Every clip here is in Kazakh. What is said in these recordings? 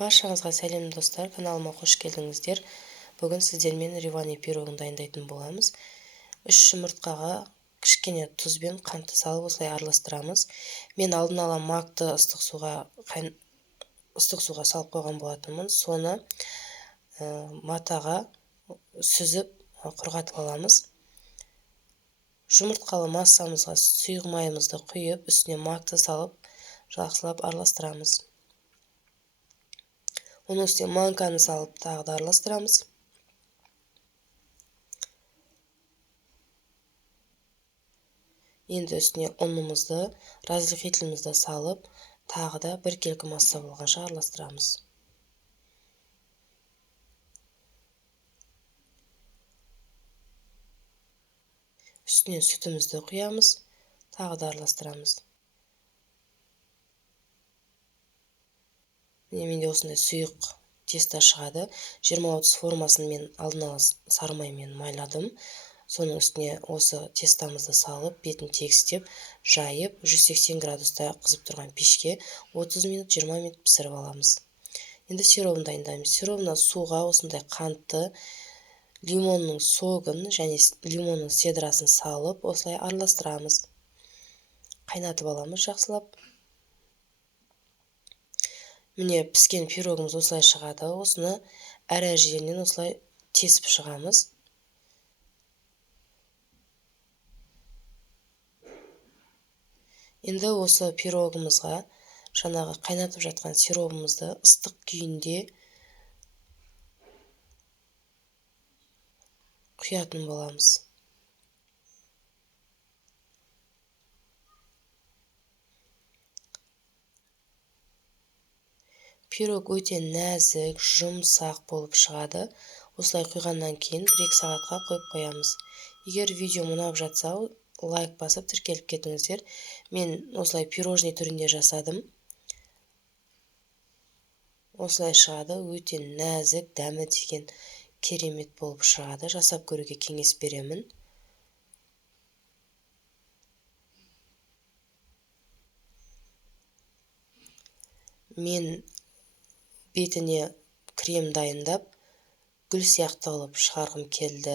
Баршаңызға сәлем достар, каналыма қош келдіңіздер. Бүгін сіздермен ревани пирогын дайындайтын боламыз. 3 жұмыртқаға кішкене тұз бен қантты салып осылай араластырамыз. Мен алдын ала макты ыстық суға салып қойған болатынмын. Соны матаға сүзіп құрғатып аламыз. Жұмыртқалы массамызға сұйық майымызды құйып, үстіне макты салып, жақсылап араластырамыз. Оның үстіне манканы салып тағы да араластырамыз. Енді үстіне ұнымызды, разрыхителімізді салып, тағы да біркелкі масса болғанша араластырамыз. Үстіне сүтімізді құямыз, тағы да араластырамыз. Менде осындай сұйық тесто шығады. 20-30 формасын мен алдын ала сары маймен майладым. Соның үстіне осы тестамызды салып, бетін тегістеп, жайып, 180 градуста қызып тұрған пешке 30 минут, 20 минут пісіріп аламыз. Енді сиробын дайындаймыз. Сиробына суға осындай қантты, лимонның согын және лимонның седрасын салып, осылай араластырамыз. Қайнатып аламыз жақсылап. Міне піскен пирогымыз осылай шығады. Осыны әр жерінен осылай тесіп шығамыз. Енді осы пирогымызға жаңағы қайнатып жатқан сиробымызды ыстық күйінде құятын боламыз. Пирог өте нәзік, жұмсақ болып шығады. Осылай құйғаннан кейін 1-2 сағатқа қойып қоямыз. Егер видео ұнап жатса, лайк басып тіркеліп кетіңіздер. Мен осылай пирожный түрінде жасадым. Осылай шығады, өте нәзік, дәмі деген керемет болып шығады. Жасап көруге кеңес беремін. Мен бетіне крем дайындап, гүл сияқты қылып шығарғым келді.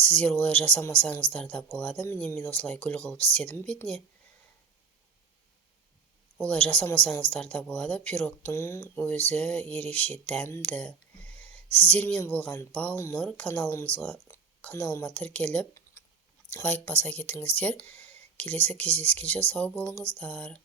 Сіздер олай жасамасаңыздар да болады. Мен осылай гүл қылып істедім бетіне. Олай жасамасаңыздар да болады. Пирогтың өзі ерекше дәмді. Сіздермен болған Балнұр. Каналыма тіркеліп, лайк баса кетіңіздер. Келесі кездескенше сау болыңыздар.